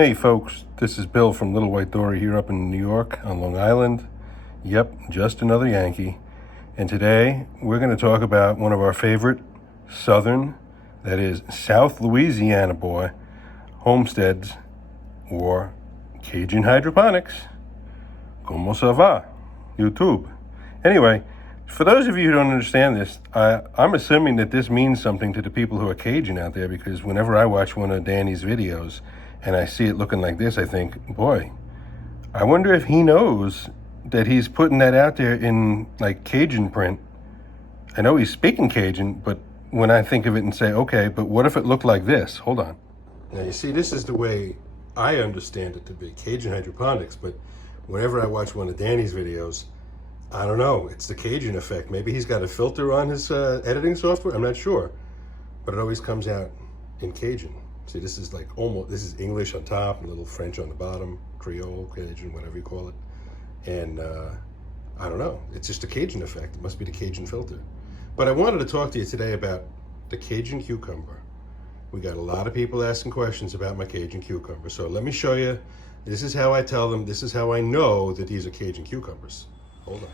Hey folks, this is Bill from Little White Dory here up in New York on Long Island. Yep, just another Yankee. And today we're going to talk about one of our favorite southern, that is South Louisiana boy, homesteads or Cajun Hydroponics. Como ça va? YouTube. Anyway, for those of you who don't understand this, I'm assuming that this means something to the people who are Cajun out there, because whenever I watch one of Danny's videos and I see it looking like this, I think, boy, I wonder if he knows that he's putting that out there in like Cajun print. I know he's speaking Cajun, but when I think of it and say, okay, but what if it looked like this? Hold on. Now you see, this is the way I understand it to be, Cajun Hydroponics, but whenever I watch one of Danny's videos, I don't know, it's the Cajun effect. Maybe he's got a filter on his editing software, I'm not sure, but it always comes out in Cajun. See, this is like this is English on top and a little French on the bottom, Creole, Cajun, whatever you call it. And I don't know, it's just a Cajun effect. It must be the Cajun filter. But I wanted to talk to you today about the Cajun cucumber. We got a lot of people asking questions about my Cajun cucumber. So let me show you. This is how I tell them, this is how I know that these are Cajun cucumbers. Hold on.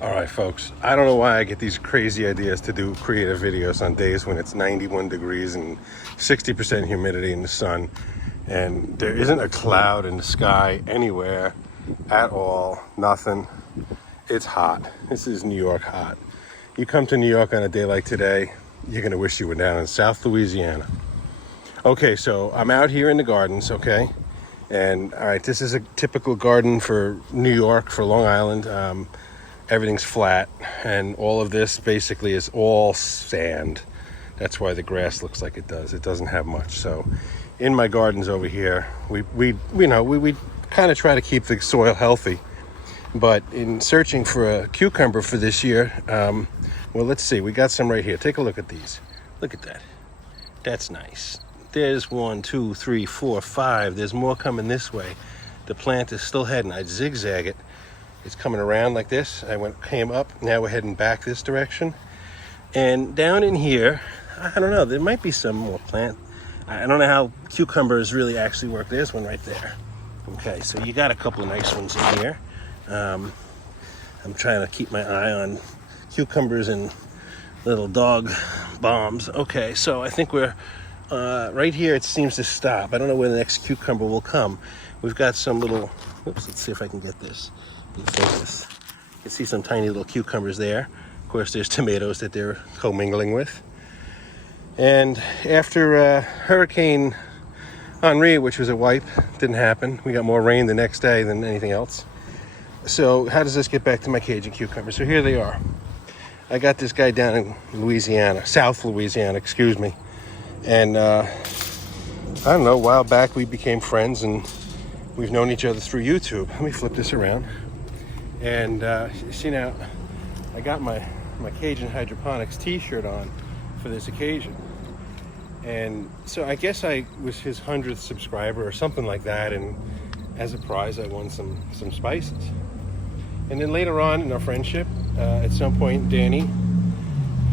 All right, folks, I don't know why I get these crazy ideas to do creative videos on days when it's 91 degrees and 60% humidity in the sun, and there isn't a cloud in the sky anywhere at all, nothing. It's hot. This is New York hot. You come to New York on a day like today, you're gonna wish you were down in South Louisiana. Okay, so I'm out here in the gardens, okay? And all right, this is a typical garden for New York, for Long Island. Everything's flat, and all of this basically is all sand. That's why the grass looks like it does. It doesn't have much. So in my gardens over here, we kind of try to keep the soil healthy. But in searching for a cucumber for this year, well, let's see. We got some right here. Take a look at these. Look at that. That's nice. There's 1, 2, 3, 4, 5. There's more coming this way. The plant is still heading. I zigzag it. It's coming around like this. Came up. Now we're heading back this direction. And down in here, I don't know. There might be some more plant. I don't know how cucumbers really actually work. There's one right there. Okay, so you got a couple of nice ones in here. I'm trying to keep my eye on cucumbers and little dog bombs. Okay, so I think we're right here. It seems to stop. I don't know where the next cucumber will come. We've got some little, oops, let's see if I can get this. You can see some tiny little cucumbers there. Of course, there's tomatoes that they're commingling with. And after Hurricane Henri, which was a wipe, didn't happen. We got more rain the next day than anything else. So how does this get back to my Cajun cucumber? So here they are. I got this guy down in Louisiana, South Louisiana, excuse me. And I don't know, a while back we became friends, and we've known each other through YouTube. Let me flip this around. And see, now I got my Cajun Hydroponics t-shirt on for this occasion. And so I guess I was his 100th subscriber or something like that, and as a prize I won some spices. And then later on in our friendship, at some point, Danny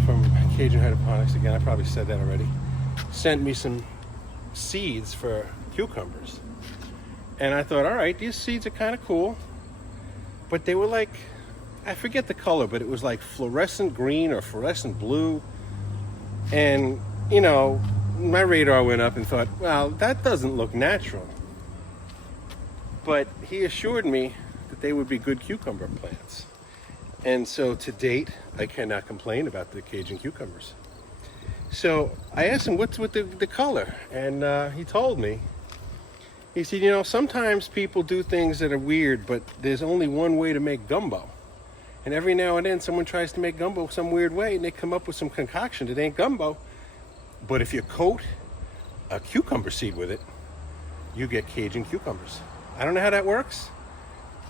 from Cajun Hydroponics, again, I probably said that already, sent me some seeds for cucumbers. And I thought, all right, these seeds are kind of cool. But they were like, I forget the color, but it was like fluorescent green or fluorescent blue. And, you know, my radar went up and thought, well, that doesn't look natural. But he assured me that they would be good cucumber plants. And so to date, I cannot complain about the Cajun cucumbers. So I asked him, what's with the color? And he told me. He said, you know, sometimes people do things that are weird, but there's only one way to make gumbo. And every now and then someone tries to make gumbo some weird way, and they come up with some concoction that ain't gumbo. But if you coat a cucumber seed with it, you get Cajun cucumbers. I don't know how that works,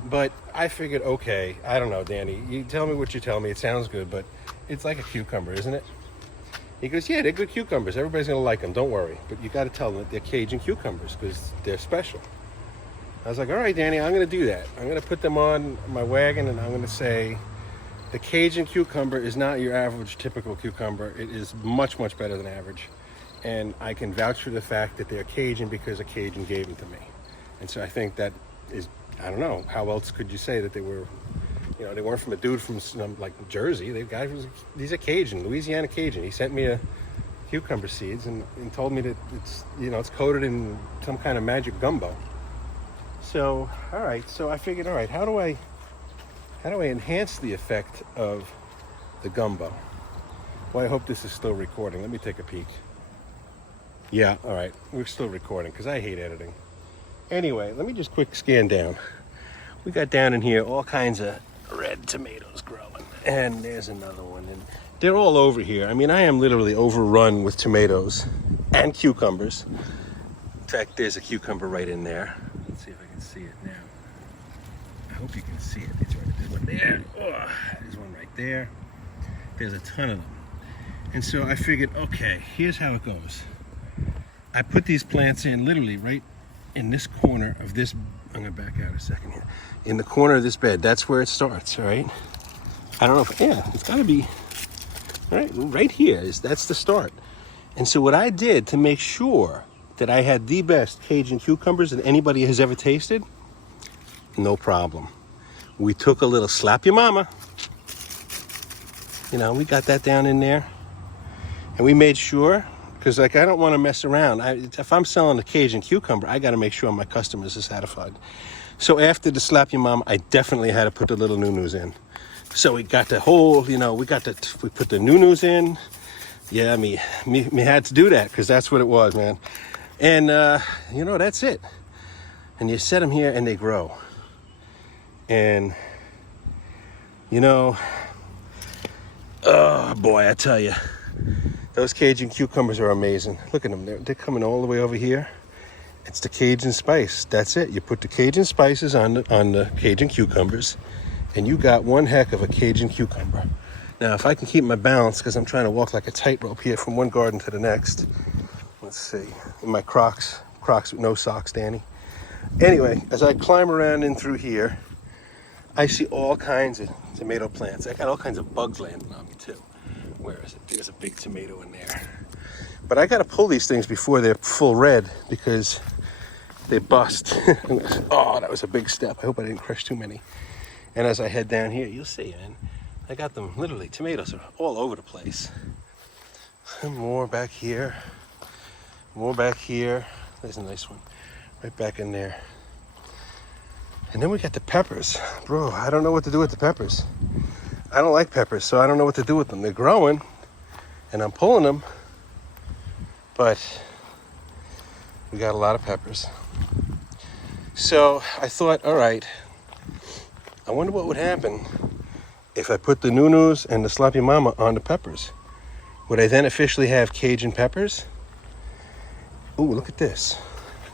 but I figured, okay, I don't know, Danny, you tell me what you tell me. It sounds good, but it's like a cucumber, isn't it? He goes, yeah, they're good cucumbers. Everybody's going to like them. Don't worry. But you got to tell them that they're Cajun cucumbers because they're special. I was like, all right, Danny, I'm going to do that. I'm going to put them on my wagon, and I'm going to say the Cajun cucumber is not your average typical cucumber. It is much, much better than average. And I can vouch for the fact that they're Cajun because a Cajun gave them to me. And so I think that is, I don't know, how else could you say that they were, they weren't from a dude from like Jersey. These are Cajun, Louisiana Cajun. He sent me a cucumber seeds and told me that it's coated in some kind of magic gumbo. So, all right, so I figured, all right, how do I enhance the effect of the gumbo? Well, I hope this is still recording. Let me take a peek. Yeah, all right, we're still recording because I hate editing. Anyway, let me just quick scan down. We got down in here all kinds of red tomatoes growing, and there's another one, and they're all over here. I mean, I am literally overrun with tomatoes and cucumbers. In fact, there's a cucumber right in there. Let's see if I can see it now. I hope you can see it. It's right. There's one there. Oh, there's one right there. There's a ton of them. And so I figured, okay, here's how it goes. I put these plants in literally right in this corner of this. I'm gonna back out a second here. In the corner of this bed, that's where it starts, all right? I don't know if, it's gotta be, right here, that's the start. And so what I did to make sure that I had the best Cajun cucumbers that anybody has ever tasted, no problem. We took a little slap your mama. We got that down in there. And we made sure, because I don't want to mess around. If I'm selling a Cajun cucumber, I got to make sure my customers are satisfied. So after the slap your mom, I definitely had to put the little noo-noos in. So we got the whole, we put the noo-noos in. Yeah, me had to do that because that's what it was, man. And, that's it. And you set them here and they grow. And, oh boy, I tell you. Those Cajun cucumbers are amazing. Look at them. They're coming all the way over here. It's the Cajun spice. That's it. You put the Cajun spices on the Cajun cucumbers, and you got one heck of a Cajun cucumber. Now, if I can keep my balance, because I'm trying to walk like a tightrope here from one garden to the next. Let's see. In my Crocs with no socks, Danny. Anyway, as I climb around in through here, I see all kinds of tomato plants. I got all kinds of bugs landing on me, too. Where is it? There's a big tomato in there. But I got to pull these things before they're full red because they bust. Oh, that was a big step. I hope I didn't crush too many. And as I head down here, you'll see, man, I got them literally, tomatoes are all over the place. And more back here. More back here. There's a nice one. Right back in there. And then we got the peppers. Bro, I don't know what to do with the peppers. I don't like peppers, so I don't know what to do with them. They're growing, and I'm pulling them, but we got a lot of peppers. So I thought, all right, I wonder what would happen if I put the noo-noos and the sloppy mama on the peppers. Would I then officially have Cajun peppers? Ooh, look at this.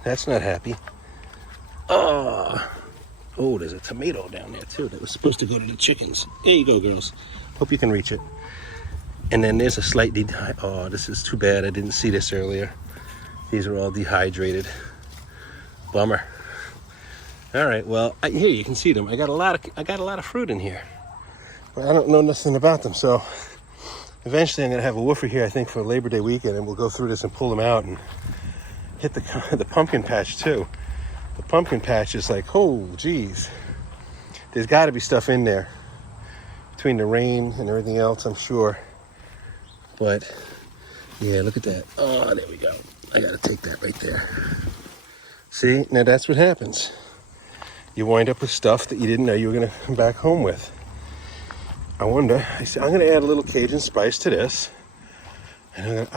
That's not happy. Oh, there's a tomato down there too that was supposed to go to the chickens. There you go, girls. Hope you can reach it. And then there's a slightly, oh, this is too bad. I didn't see this earlier. These are all dehydrated. Bummer. All right, well, here you can see them. I got a lot of fruit in here. But I don't know nothing about them, so eventually I'm gonna have a woofer here, I think, for Labor Day weekend, and we'll go through this and pull them out and hit the pumpkin patch too. The pumpkin patch is like, oh, geez. There's got to be stuff in there between the rain and everything else, I'm sure. But, yeah, look at that. Oh, there we go. I got to take that right there. See? Now, that's what happens. You wind up with stuff that you didn't know you were going to come back home with. I wonder. I said, I'm going to add a little Cajun spice to this. And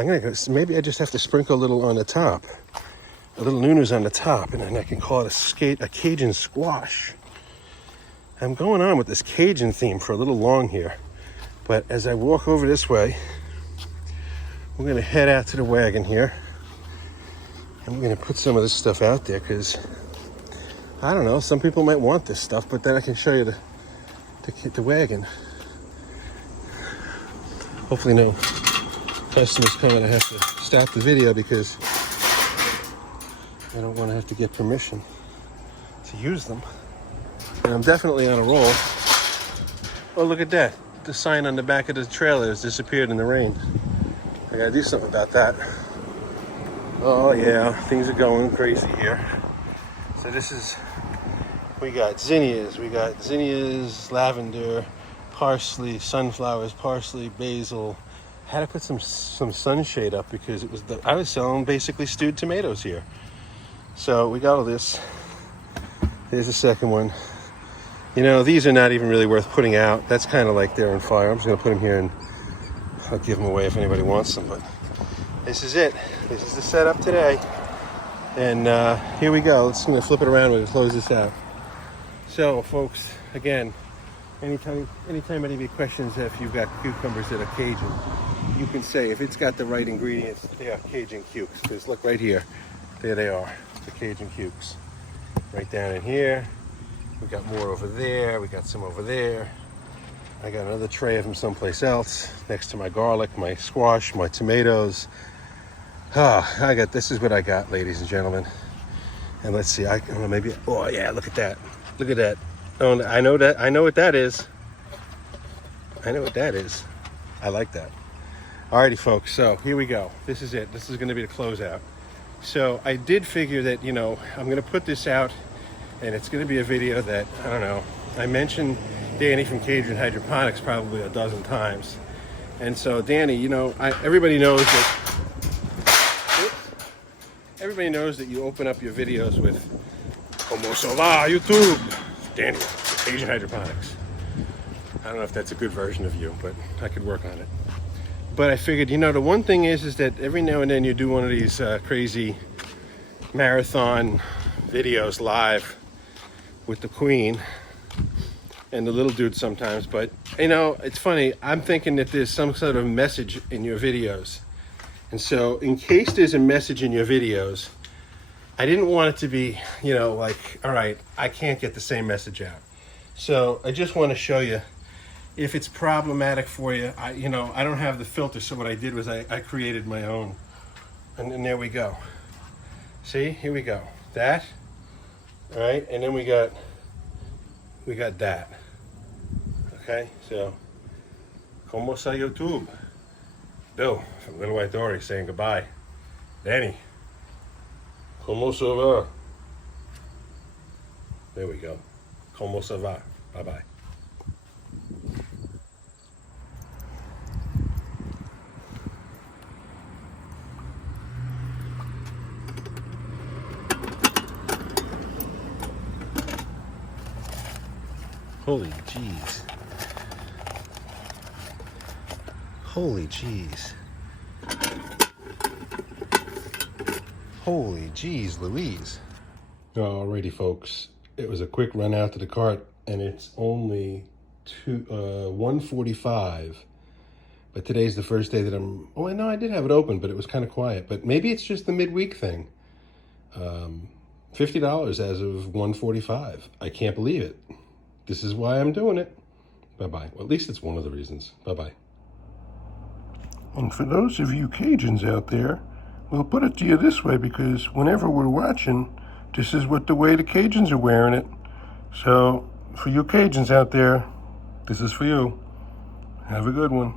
maybe I just have to sprinkle a little on the top. A little noo-noos on the top, and then I can call it a Cajun squash. I'm going on with this Cajun theme for a little long here, but as I walk over this way, we're going to head out to the wagon here, and we're going to put some of this stuff out there because, I don't know, some people might want this stuff, but then I can show you the wagon. Hopefully no customers coming to have to stop the video because I don't want to have to get permission to use them. And I'm definitely on a roll. Oh, look at that. The sign on the back of the trailer has disappeared in the rain. I gotta do something about that. Oh yeah, things are going crazy here. So this is, we got zinnias, lavender, parsley, sunflowers, parsley, basil. Had to put some sunshade up because it was I was selling basically stewed tomatoes here. So we got all this. There's the second one. You know, these are not even really worth putting out. That's kind of like they're on fire. I'm just going to put them here and I'll give them away if anybody wants them. But this is it. This is the setup today. And here we go. Let's going to flip it around. We're going to close this out. So, folks, again, anytime anybody questions if you've got cucumbers that are Cajun, you can say if it's got the right ingredients, they are Cajun cukes. Because look right here. There they are. The Cajun cukes. Right down in here. We got more over there. We got some over there. I got another tray of them someplace else next to my garlic, my squash, my tomatoes. This is what I got, ladies and gentlemen. And let's see, I don't know, maybe, oh yeah, look at that. Look at that. Oh, I know what that is. I know what that is. I like that. Alrighty, folks, so here we go. This is it. This is going to be the closeout. So I did figure that, you know, I'm going to put this out and it's going to be a video that, I don't know, I mentioned Danny from Cajun Hydroponics probably a dozen times. And so, Danny, you know, everybody knows that you open up your videos with Como ça va, YouTube? Danny, Cajun Hydroponics. I don't know if that's a good version of you, but I could work on it. But I figured, you know, the one thing is that every now and then you do one of these crazy marathon videos live with the queen and the little dude sometimes. But, you know, it's funny. I'm thinking that there's some sort of message in your videos. And so in case there's a message in your videos, I didn't want it to be, you know, like, all right, I can't get the same message out. So I just want to show you if it's problematic for you. I don't have the filter. So what I did was I created my own. And there we go. See, here we go. That. All right, and then we got that. Okay, so Como ça YouTube? Bill from Little White Dory saying goodbye. Danny, Como ça va? There we go. Como ça va? Bye bye. Holy jeez. Holy jeez. Holy jeez Louise. Alrighty, folks. It was a quick run out to the cart and it's only 1:45. But today's the first day that oh, no, I did have it open, but it was kind of quiet. But maybe it's just the midweek thing. $50 as of 1:45. I can't believe it. This is why I'm doing it. Bye-bye. Well, at least it's one of the reasons. Bye-bye. And for those of you Cajuns out there, we'll put it to you this way, because whenever we're watching, this is the way the Cajuns are wearing it. So, for you Cajuns out there, this is for you. Have a good one.